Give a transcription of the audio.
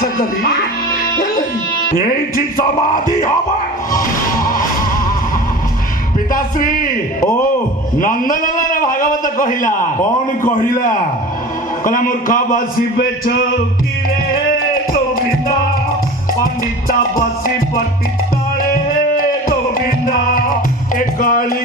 आशा करी एठी समाधि हब पिताश्री ओ नंदलाल भागवत कहिला कौन कहिला कला मूर्ख बसिबे चौकी रे गोविंद पंडित बसी पट्टी तले गोविंद ए गली